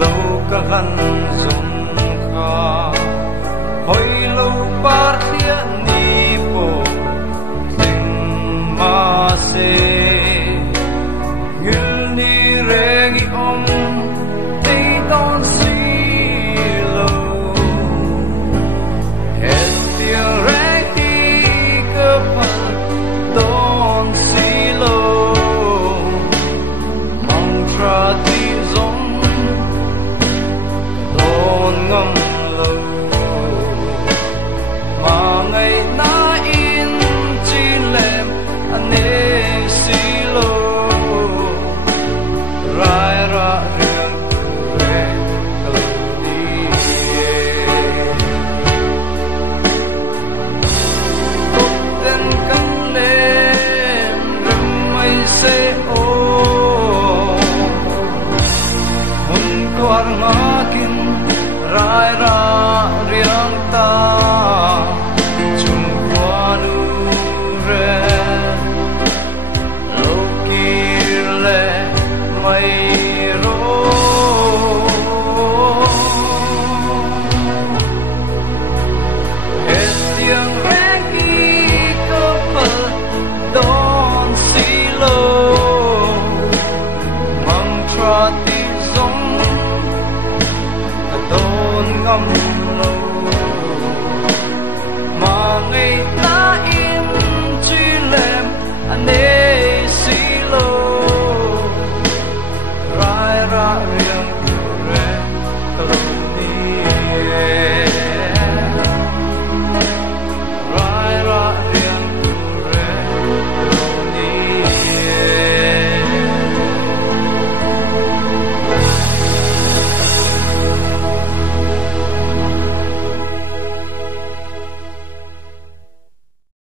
lâu cả lần dùng kha hoi lâu par thiên ni po tình ma se gül ni regi om they don't see low hết tiếng regi cơ phật don't see low mong tra tin giống don't ngâm lâu mà ngày na in chi lem anh ấy xí lô rai ra riêng về câu đi cúc tên căng lên rừng mây xe ô mun quang ngã kinh rai ra riêng ta ngâm